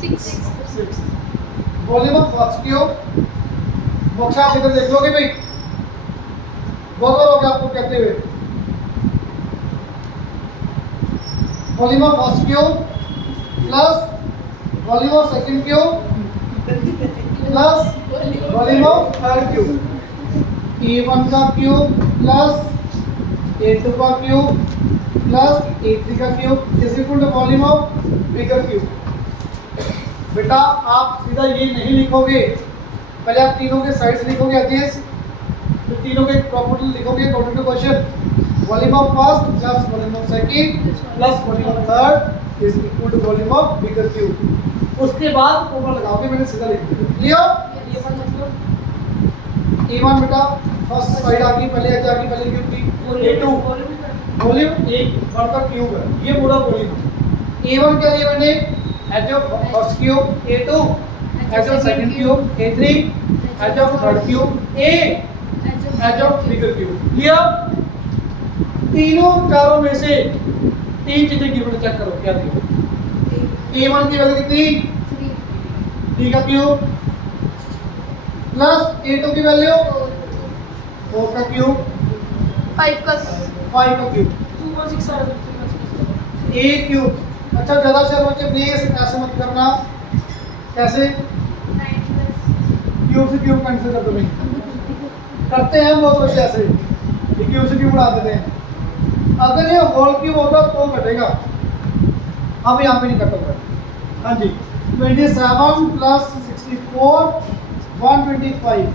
6 6 volume of first cube Moksha आप इधर देख लोगे भाई बहुत बार हो गया आपको कहते हुए volume of first cube plus volume of second cube plus volume of third cube A1 का क्यूब प्लस A2 का क्यूब प्लस A3 का cube is equal to volume of bigger cube. बेटा आप सीधा ये नहीं लिखोगे, पहले आप तीनों के साइड्स लिखोगे अध्ययन, फिर तीनों के प्रॉपर्टी लिखोगे according to question. Volume of first plus volume of second plus volume of third is equal to volume of bigger cube. उसके बाद फॉर्मूला लगाओगे, मैंने सीधा लिख दिया। क्लियर? A1 बेटा फर्स्ट साइड आ गई, पहले एच आ गई, पहले क्यूब की। A2 वॉल्यूम एक वन का क्यूब है, ये पूरा वॉल्यूम। A1 क्या लिया मैंने H of first cube, A2 H of second cube, A3 H of third cube, A H of bigger cube. Clear? तीनों चारों में से तीन चीजें गिवन चेक करो क्या दी। A1 की वैल्यू कितनी 3 का क्यूब प्लस A2 की वैल्यू 4 का क्यूब 5 का 5 का क्यूब A क्यूब। अच्छा ज्यादा से बच्चे प्लीज ऐसे मत करना। कैसे? क्यूब से क्यूब कैंसिल कर दो भाई। करते हैं बहुत बच्चे ऐसे, ये क्यूब से क्यूब उड़ा देते हैं। अगर ये होल क्यूब होता तो कटेगा, अब यहाँ पे नहीं कटोगे। हाँ जी 27 प्लस 64 125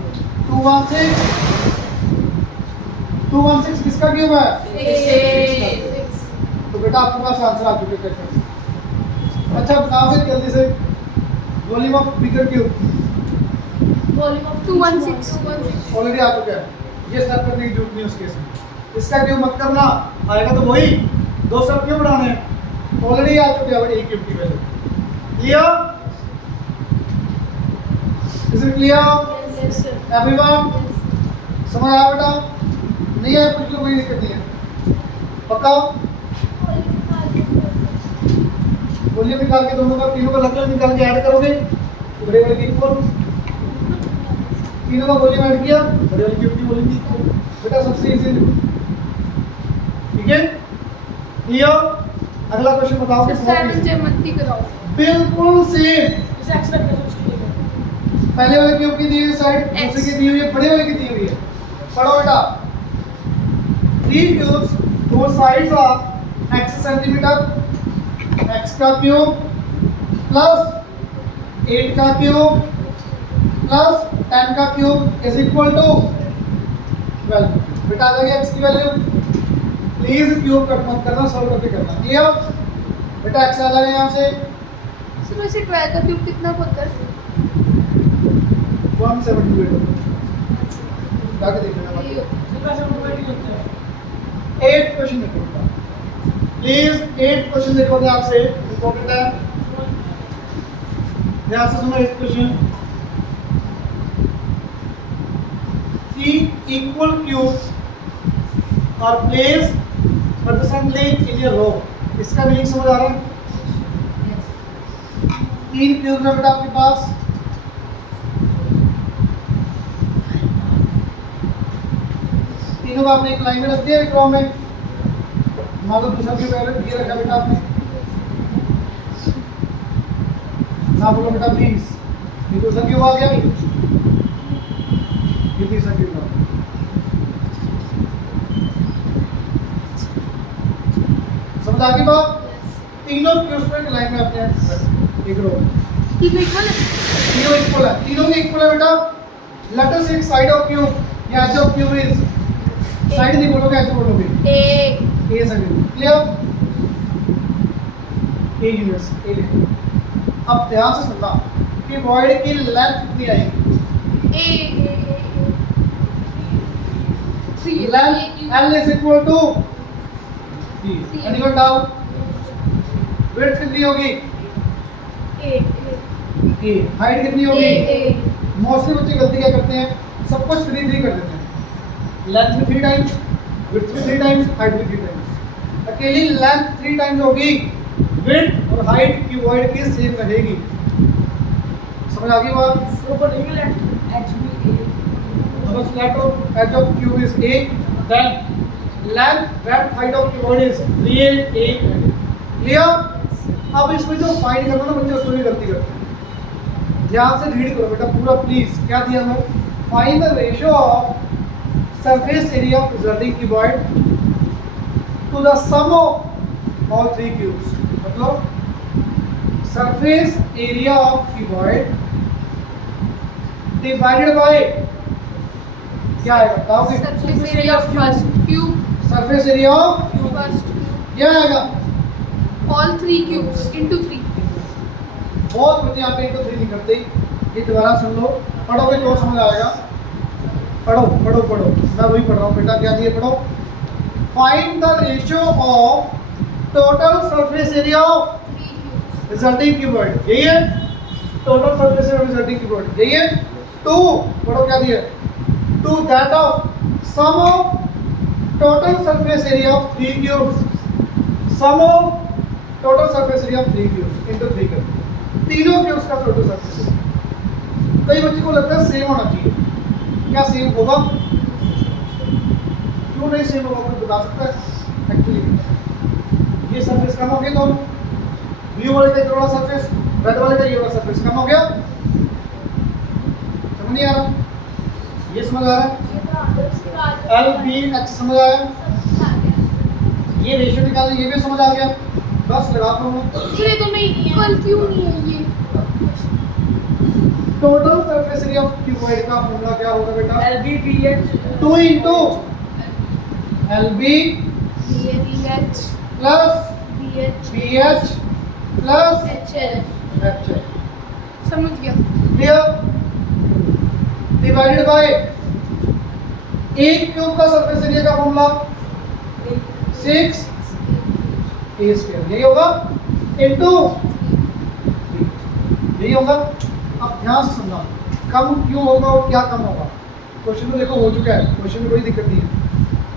216 किसका क्यूब है? तो बेटा आपके पास आंसर आ चुके क्वेश्चन। अच्छा बताओ फिर जल्दी से volume of bigger cube 216 already आ चुका है, ये स्टेप करने की जरूरत नहीं है उस केस में। इसका क्यूब मत करना, आएगा तो वही, दो स्टेप क्यों बढ़ाने हैं, ऑलरेडी आ चुके हैं ए क्यूब की value. Clear? Is it clear everyone? समझ आया बेटा? नहीं आया कुछ कोई दिक्कत नहीं है, पक्का? वॉल्यूम निकाल के दोनों का तीनों का अलग निकाल के ऐड करोगे तो बड़े वाले की इक्वल, तीनों का वॉल्यूम ऐड किया बड़े वाले क्यूब की वॉल्यूम की इक्वल। बेटा सबसे इजी, ठीक है? क्लियर? अगला क्वेश्चन बताओ। 7 से मत ही कराओ। बिल्कुल सेम, पहले वाले क्यूब की दी हुई साइड दूसरे की दी हुई है, बड़े वाले की दी हुई है। पढ़ो बेटा 3 क्यूब्स, दो sides are x centimeter, x का क्यूब प्लस 8 का क्यूब प्लस 10 का क्यूब इज इक्वल टू 12। बेटा आ जाएगी x की वैल्यू, प्लीज क्यूब कट मत करना, सॉल्व करके करना। क्लियर? बेटा x आ जाएगा यहाँ से सर वैसे 12 का क्यूब कितना होता है? 178 जाके देख लेना। 8 क्वेश्चन देखो प्लीज, 8 क्वेश्चन देखो ध्यान से, इंपॉर्टेंट है, ध्यान से सुनो 8 question. 3 equal cubes are placed horizontally in a row। इसका मीनिंग समझ आ रहा है? 3 क्यूब्स है बेटा आपके पास, तीनों को आपने एक लाइन में रख दिया एक रो में। मान लो दूसरा क्यूब ये रखा बेटा आपने, ना बोलो बेटा 20, ये दूसरा क्यूब आ गया, ये तीसरा क्यूब आ गया। समझ आ गई बात? तीनों क्यूब्स पे एक लाइन में आपने एक रो, तीनों इक्वल है? तीनों इक्वल है, तीनों के इक्वल है बेटा। लेट अस एक साइड ऑफ क्यूब या edge of cube is, side नहीं बोलोगे एज बोलोगे, a side. Clear? A units a लिखो। अब ध्यान से सुनना कि वॉइड की लेंथ कितनी आएगी। A length L is equal to 3। Anyone doubt? Width कितनी होगी? ए हाइट कितनी होगी? मोस्टली बच्चे गलती क्या करते हैं, सब कुछ 3 कर देते हैं, लेंथ में 3 टाइम्स, विड्थ में 3 टाइम्स, हाइट में 3 टाइम्स। अकेली लेंथ 3 टाइम्स होगी, विड्थ और हाइट क्यूबॉइड की सेम रहेगी। समझ आ गई बात? So particular HBA. The flat of edge of cube is A, then length breadth height of cuboid is real A. Clear? अब इसमें जो फाइंड करना ना बच्चे उसमें भी गलती करते हैं। ध्यान से रीड करो बेटा पूरा प्लीज। क्या दिया है? Find the ratio of surface area of resulting cuboid to the sum of all three cubes. मतलब surface area of cuboid divided by क्या आएगा बताओगे? Surface area of first cube, surface area of first क्या आएगा? All three cubes into 3। बहुत बच्चे यहाँ पे इनको 3 नहीं करते। ये दोबारा सुन लो, पढ़ोगे तो समझ आएगा। पढ़ो पढ़ो पढ़ो, मैं वही पढ़ रहा हूँ बेटा। क्या दिए? पढ़ो। Find the ratio of total surface area of 3 cubes resulting cuboid. यही है total surface area resulting cuboid. यही है 2। पढ़ो क्या दिया? To that of sum of total surface area of 3 cubes. Sum of total surface area of 3 cubes into 3 कर तीनों cubes का टोटल सरफेस एरिया। कई बच्चों को लगता है सेम होना चाहिए। क्या सेम होगा? क्यों नहीं सेम होगा? कोई बता सकता है? एक्चुअली ये सरफेस कम हो गया तो ब्लू वाले का ये वाला सरफेस, रेड वाले का ये वाला सरफेस कम हो गया। समझ नहीं आ रहा? ये समझ आ रहा है? ये तो आगे उसके बाद एल बी एच समझ आया? सब आ गया। ये रेशियो निकालना ये भी समझ आ गया। बस लगा फॉर्मूला। ये तो नहीं इक्वल क्यों नहीं है ये? Total surface area of cuboid का फॉर्मूला क्या होगा बेटा? LBPH. 2 into L B BH plus BH B H plus HL। H. समझ गया। क्लियर? डिवाइडेड बाय एक क्यूब का सरफेस एरिया का फॉर्मूला 6 ए स्क्वायर। यही होगा इनटू यही होगा। अब ध्यान से सुनना, कम क्यों होगा और क्या कम होगा। क्वेश्चन में देखो हो चुका है, क्वेश्चन में कोई दिक्कत नहीं है।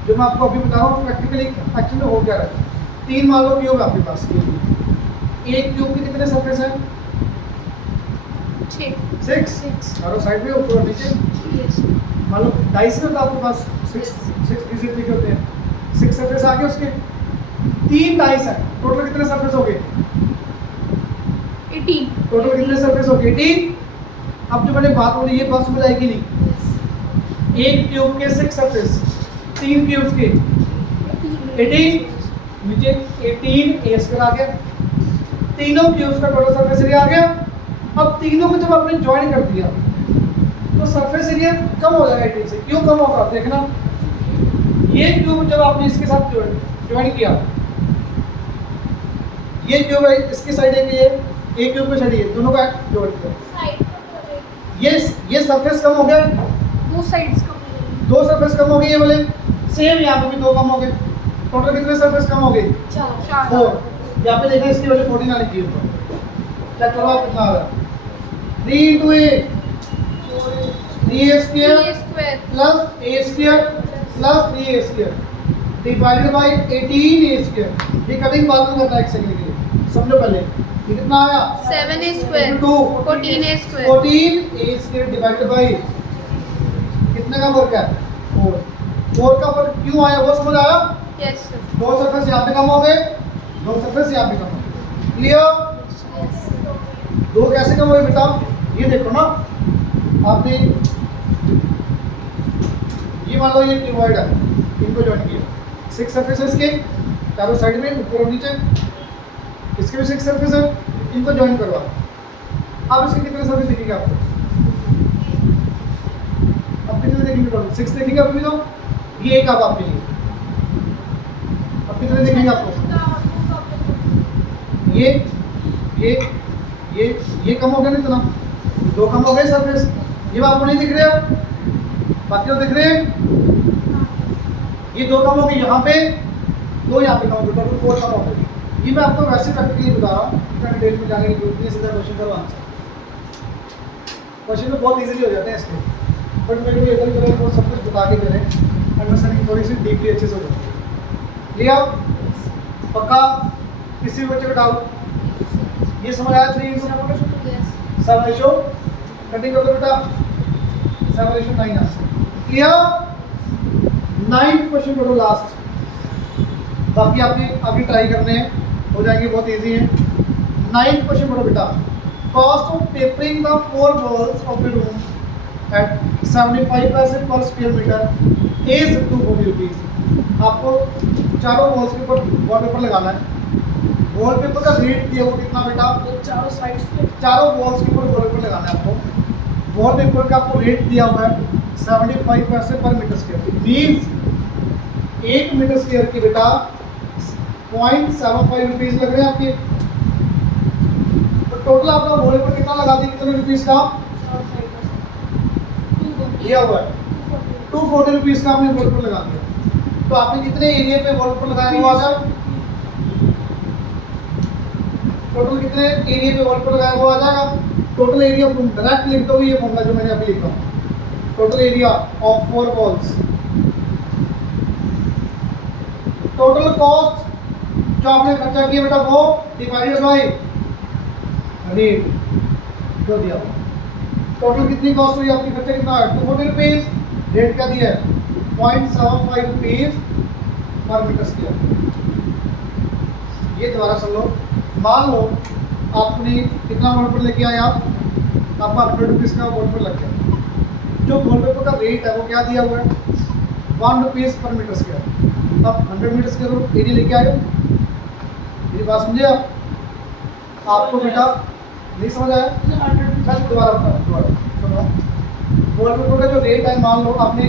जो मैं आपको अभी बता रहा हूँ प्रैक्टिकली एक्चुअली हो क्या रहा है। 3 मान लो क्यूब है आपके पास। एक क्यूब के कितने सरफेस हैं? 6। चारों साइड में ऊपर और नीचे। Yes। मान लो डाइस में तो आपके पास 6 डिजिट लिखे होते हैं। 6 सरफेस आ गए उसके। 3 डाइस हैं। टोटल कितने सरफेस हो गए? 18। टोटल कितने सरफेस हो गए? 18। अब जो मैंने बात बोली ये बात समझ आएगी नहीं? एक क्यूब के 6 सरफेस, 3 क्यूब्स के 18 नीचे 18 ए स्क्वायर आ गया। तीनों क्यूब्स का टोटल सरफेस एरिया आ गया। अब तीनों को जब आपने ज्वाइन कर दिया तो सरफेस एरिया कम हो जाएगा 18 से। क्यों कम होगा? देखना, ये क्यूब जब आपने इसके साथ ज्वाइन किया, ये क्यूब है इसकी साइड है कि ये क्यूब की साइड है, दोनों का ज्वाइन किया, साइड का ये सरफेस कम हो गया। दो साइड्स का हो गया। 2 सरफेस कम हो गए ये वाले। सेम यहाँ पे भी 2 कम हो गए। टोटल कितने सरफेस कम हो गए? 4। 4। यहाँ पे देखना इसकी वजह 14 आनी चाहिए ऊपर। क्या चलो आप कितना आ रहा है? 3 into A 3 square A square plus A square plus 3 square divided by 18 A square. ये कटिंग बाद में करना है 1 सेकंड के लिए। समझो पहले ये कितना आया? 7A square 14A square 14 A square divided by कितने का फर्क है? 4 का फर्क क्यों आया वो समझ आया? Yes sir। 2 सरफेस यहाँ पे कम हो गए, 2 सरफेस यहाँ पे कम हो गए। क्लियर? 2 कैसे कम हुए बेटा? ये देखो ना, आपने ये मान लो ये क्यूबॉइड है, इनको ज्वाइन किया। 6 सरफेसेस के चारों साइड में ऊपर और नीचे, इसके भी 6 सरफेस है, इनको ज्वाइन करवा। अब इसके कितने सरफेस दिखेंगे आपको? अब कितने देखेंगे टोटल? 6 देखेंगे अभी तो। ये एक अब आपके लिए। अब कितने देखेंगे आपको? ये कम हो गया नहीं इतना, 2 कम हो गए सरफेस। ये आपको नहीं दिख रहे हो, बाकी तो दिख रहे हैं। ये 2 कम हो गए यहाँ पे, 2 यहाँ पे कम हो गए, टोटल 4 कम हो गए। ये मैं आपको वैसे प्रैक्टिकली बता रहा हूँ, इतना डिटेल में जाने की जरूरत नहीं है। सीधा क्वेश्चन करो, आंसर क्वेश्चन तो बहुत इजीली हो जाते हैं इसके, बट मेरे को इधर करें तो सब कुछ बता के करें, अंडरस्टैंडिंग थोड़ी सी डीपली अच्छे से हो जाती है। लिया पक्का? किसी बच्चे का डाउट? ये समझ आया 3 into 7 रेशो कटिंग कर दो बेटा 7 ratio 9 answer clear 9th question करो लास्ट बाकी आपके आगे ट्राई करने हैं हो जाएंगे बहुत इजी है 9th क्वेश्चन करो बेटा cost of papering the 4 walls of A room at 75 पैसे पर स्क्वायर मीटर इज 240 रुपीज आपको चारों वॉल्स के ऊपर वॉलपेपर लगाना है वॉलपेपर का रेट दिया वो कितना बेटा चारों साइड्स पे चारों वॉल्स के ऊपर वॉलपेपर लगाना है आपको वॉलपेपर का आपको रेट दिया हुआ है 75 पैसे पर meter square means 1 meter square की बेटा 0.75 रुपीज लग रहे हैं आपके तो टोटल आपका वॉलपेपर कितना लगा दिया कितने रुपीज का दिया हुआ है 240 रुपीज का आपने वॉलपेपर लगा दिया तो आपने कितने एरिया पे वॉलपेपर लगाया हुआ था टोटल कितने एरिया पे वॉलपेपर लगाया हुआ आ जाएगा total area of room direct लिख दो ये फॉर्मूला जो मैंने अभी लिखा हूँ total area of 4 walls total cost जो आपने खर्चा किया बेटा वो डिवाइडेड बाय रेट जो दिया हुआ टोटल कितनी कॉस्ट हुई आपकी खर्चा कितना है 240 रुपीज रेट क्या दिया है 0.75 रुपीज पर मीटर स्क्वायर ये दोबारा सुन लो मान लो आपने कितना वॉलपेपर लेके आया आपका 100 रुपीज़ का वॉलपेपर लग गया जो वॉलपेपर का रेट है वो क्या दिया हुआ है 1 रुपीज़ पर मीटर स्क्वायर अब 100 मीटर स्क्वायर एरिया लेके आए मेरी बात समझे आप आपको बेटा नहीं समझ आया मैं दोबारा बता दोबारा सुनो वॉलपेपर का जो रेट है मान लो आपने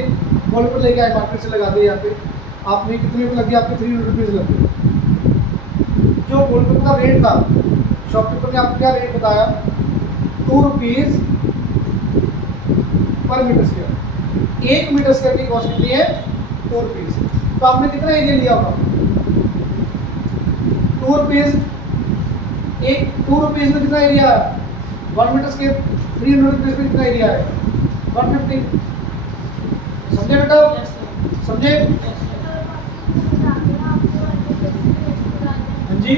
वॉलपेपर लेके आए मार्केट से लगा दिया यहाँ पे आपने कितने रुपये लग गया आपके 300 रुपीज़ लग गए जो वॉलपेपर का रेट था शॉपकीपर ने आपको क्या रेट बताया 2 रुपीज़ पर मीटर स्क्वायर 1 मीटर स्क्वायर की कॉस्ट कितनी है 2 रुपीज़ तो आपने कितना एरिया लिया होगा 2 रुपीज़ में कितना एरिया है 1 मीटर स्क्वायर 300 रुपीज़ में कितना एरिया है 150 समझे बेटा समझे हाँ जी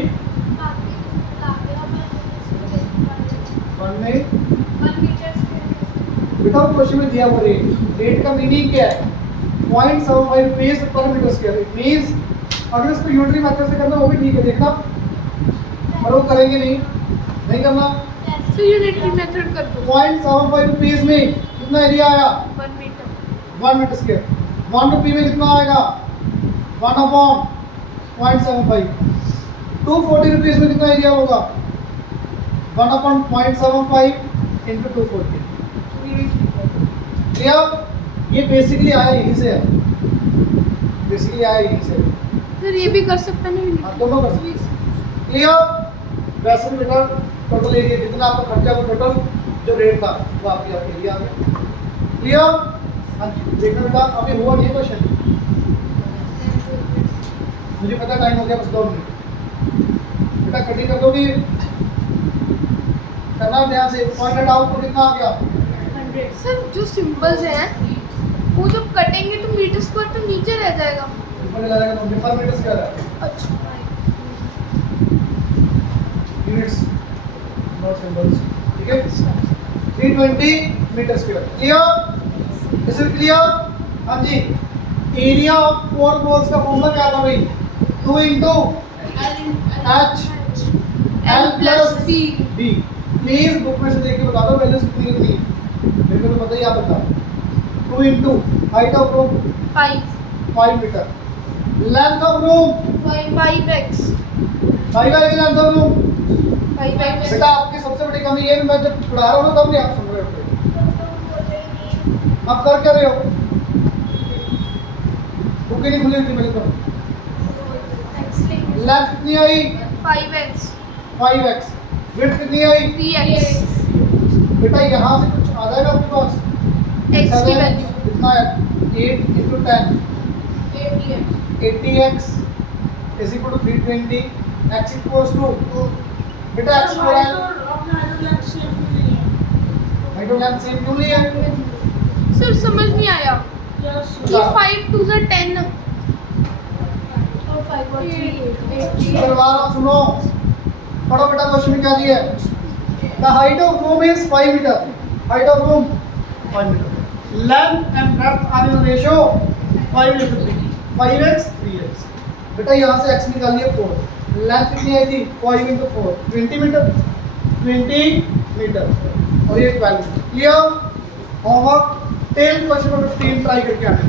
बेटा क्वेश्चन में दिया हुआ रेट का मीनिंग क्या है 0.75 rupees per meter square it means अगर इसको यूनिटरी मेथड से करना वो भी ठीक है देखना पर वो करेंगे नहीं करना तो यूनिटरी मेथड कर दो 0.75 रुपीज में कितना एरिया आया 1 मीटर 1 मीटर स्क्वायर 1 रुपी में कितना आएगा 1/0.75 240 रुपीज में कितना एरिया होगा 1/0.75 into 240 क्लियर ये बेसिकली आया यहीं से है सर ये भी कर सकते हैं ना हाँ दोनों कर सकते क्लियर वैसे भी बेटा टोटल एरिया जितना आपका खर्चा वो टोटल जो रेट था वो आपके एरिया में क्लियर हाँ जी देखना बेटा अभी हुआ नहीं क्वेश्चन मुझे पता टाइम हो गया बस 2 मिनट बेटा कटिंग कर दोगे करना ध्यान से पॉइंटेड आउट कितना आ गया सर जो सिंबल्स हैं वो जब कटेंगे तो मीटर स्क्वायर तो नीचे रह जाएगा ऊपर चला जाएगा तो पर मीटर स्क्वायर है अच्छा यूनिट्स नॉट सिंबल्स ठीक है 320 meter square clear is it clear हाँ जी एरिया ऑफ 4 walls का फॉर्मूला क्या था भाई 2 into h l plus b please book में से देख के बता दो वैल्यूज कितनी कितनी है मेरे को तो पता ही आप बता 2 into height of room 5 meter length of room 5x 5 है लेंथ ऑफ रूम 5x बेटा आपकी सबसे बड़ी कमी ये है मैं जब पढ़ा रहा हूँ ना तब नहीं आप सुन रहे हो आप कर क्या रहे हो बुक ही नहीं खुली थी मेरी तो लेंथ कितनी आई 5x 5x विड्थ कितनी आई 3x बेटा यहाँ से कुछ आ जाएगा आपके पास x की वैल्यू कितना है 8 into 10 80x is equal to 320 x equals to बेटा x को है हाइड्रोजन सेम क्यों नहीं है सर समझ नहीं आया कि 5 to the 10 परिवार आप सुनो बड़ा बेटा क्वेश्चन में क्या दिया है? The height of room is 5 meter, height of room 5 meter, length and breadth are in ratio 5:3, 5x 3x। बेटा यहाँ से x निकाल लिया 4, लेंथ कितनी आई थी 5 into 4 20 मीटर, 20 मीटर और ये 12 meter. Clear? Homework 10 question number 15 try करके आने